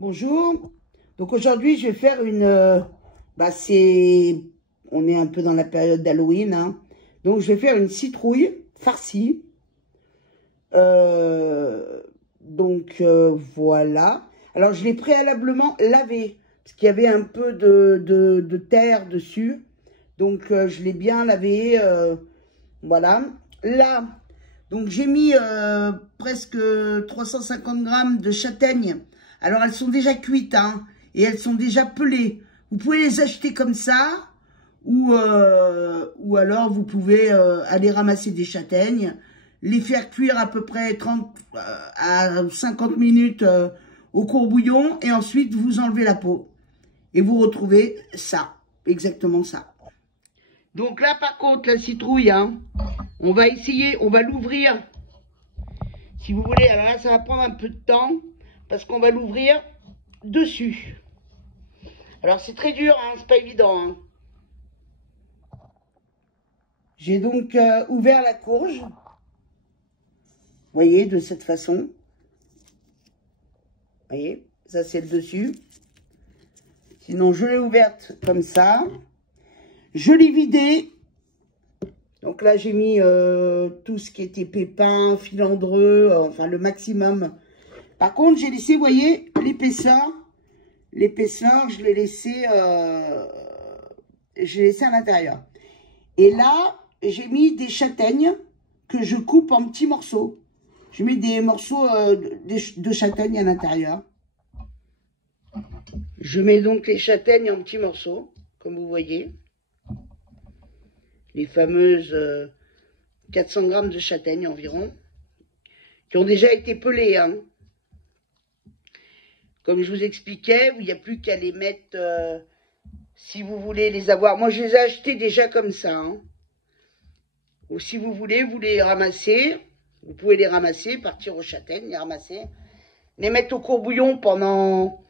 Bonjour. Donc aujourd'hui, je vais faire une... on est un peu dans la période d'Halloween, hein. Donc je vais faire une citrouille farcie. Voilà. Alors je l'ai préalablement lavé, parce qu'il y avait un peu de terre dessus. Donc je l'ai bien lavé. Voilà. Là, donc j'ai mis presque 350 grammes de châtaignes. Alors elles sont déjà cuites, hein, et elles sont déjà pelées. Vous pouvez les acheter comme ça, ou alors vous pouvez aller ramasser des châtaignes, les faire cuire à peu près 30 à 50 minutes au courbouillon, et ensuite vous enlevez la peau. Et vous retrouvez ça, exactement ça. Donc là par contre, la citrouille, hein, on va essayer, on va l'ouvrir, si vous voulez. Alors là ça va prendre un peu de temps, parce qu'on va l'ouvrir dessus. Alors c'est très dur, hein, c'est pas évident, hein. J'ai donc ouvert la courge. Vous voyez, de cette façon. Vous voyez, ça c'est le dessus. Sinon je l'ai ouverte comme ça. Je l'ai vidée. Donc là j'ai mis tout ce qui était pépins, filandreux, enfin le maximum. Par contre j'ai laissé, vous voyez, l'épaisseur. L'épaisseur, je l'ai laissé à l'intérieur. Et là, j'ai mis des châtaignes que je coupe en petits morceaux. Je mets des morceaux de châtaignes à l'intérieur. Je mets donc les châtaignes en petits morceaux, comme vous voyez. Les fameuses 400 grammes de châtaignes environ, qui ont déjà été pelées, hein. Comme je vous expliquais, il n'y a plus qu'à les mettre, si vous voulez les avoir. Moi, je les ai achetés déjà comme ça, hein. Ou si vous voulez, vous les ramassez. Vous pouvez les ramasser, partir aux châtaignes, les ramasser. Les mettre au courbouillon pendant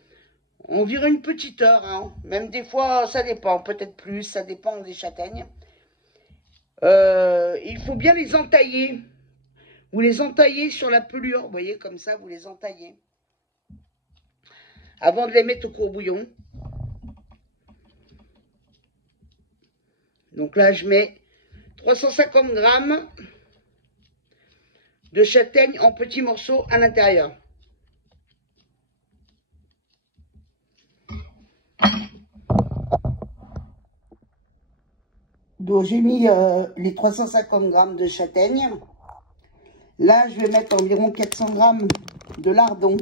environ une petite heure, hein. Même des fois, ça dépend, peut-être plus, ça dépend des châtaignes. Il faut bien les entailler. Vous les entaillez sur la pelure, vous voyez, comme ça, vous les entaillez. Avant de les mettre au courbouillon. Donc là, je mets 350 grammes de châtaigne en petits morceaux à l'intérieur. Donc j'ai mis les 350 grammes de châtaigne. Là, je vais mettre environ 400 grammes de lardons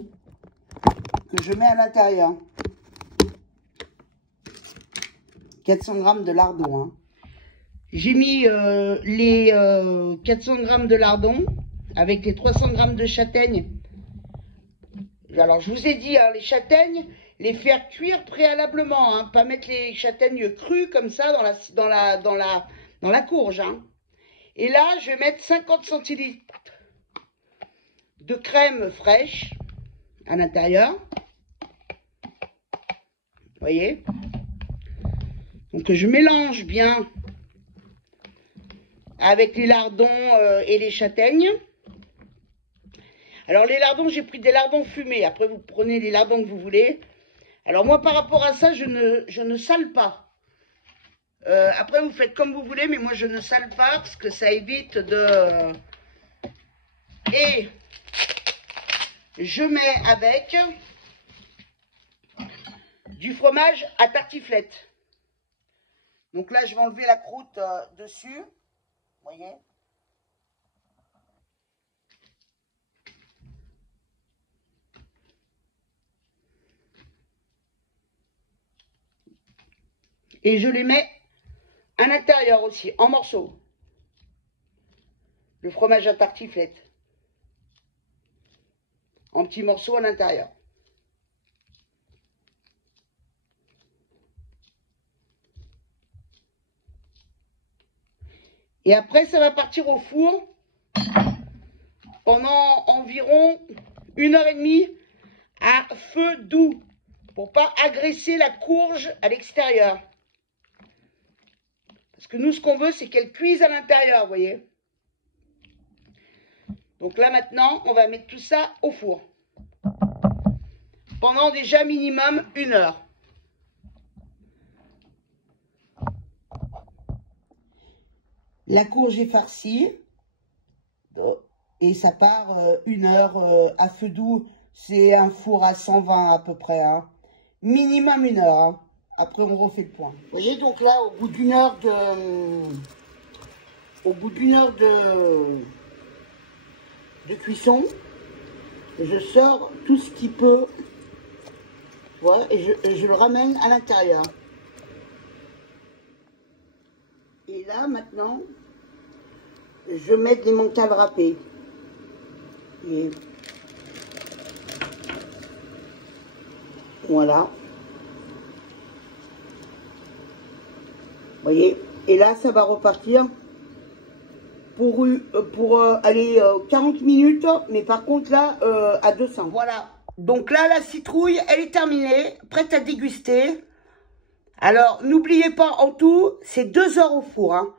que je mets à l'intérieur. 400 grammes de lardons, hein. J'ai mis les 400 grammes de lardons avec les 300 grammes de châtaigne. Alors, je vous ai dit, hein, les châtaignes, les faire cuire préalablement, hein, pas mettre les châtaignes crues comme ça dans la courge, hein. Et là, je vais mettre 50 centilitres de crème fraîche à l'intérieur. Vous voyez? Donc, je mélange bien avec les lardons et les châtaignes. Alors, les lardons, j'ai pris des lardons fumés. Après, vous prenez les lardons que vous voulez. Alors, moi, par rapport à ça, je ne sale pas. Après, vous faites comme vous voulez, mais moi, je ne sale pas parce que ça évite de... Et je mets avec du fromage à tartiflette. Donc là, je vais enlever la croûte dessus. Vous voyez ? Et je les mets à l'intérieur aussi, en morceaux. Le fromage à tartiflette. En petits morceaux à l'intérieur. Et après, ça va partir au four pendant environ 1h30 à feu doux pour pas agresser la courge à l'extérieur. Parce que nous, ce qu'on veut, c'est qu'elle cuise à l'intérieur, vous voyez. Donc là, maintenant, on va mettre tout ça au four. pendant déjà minimum 1 heure. La courge est farcie et ça part 1 heure à feu doux. C'est un four à 120 à peu près. Hein. Minimum 1 heure. Hein. Après, on refait le point. Vous voyez, donc là, au bout d'une heure de cuisson, je sors tout ce qui peut. Voilà, et je le ramène à l'intérieur. Et là, maintenant, je mets des mentales râpées. Et voilà. Vous voyez, et là, ça va repartir pour aller 40 minutes, mais par contre, là, à 200. Voilà. Donc là, la citrouille, elle est terminée, prête à déguster. Alors, n'oubliez pas, en tout, c'est 2 heures au four. Hein.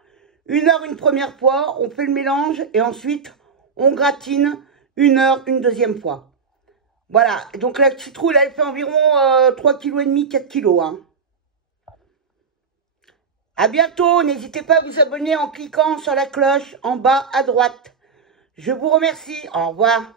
1 heure une première fois, on fait le mélange et ensuite, on gratine 1 heure une deuxième fois. Voilà, donc la citrouille, là, elle fait environ 3,5 kg, 4 kg. Hein. À bientôt, n'hésitez pas à vous abonner en cliquant sur la cloche en bas à droite. Je vous remercie, au revoir.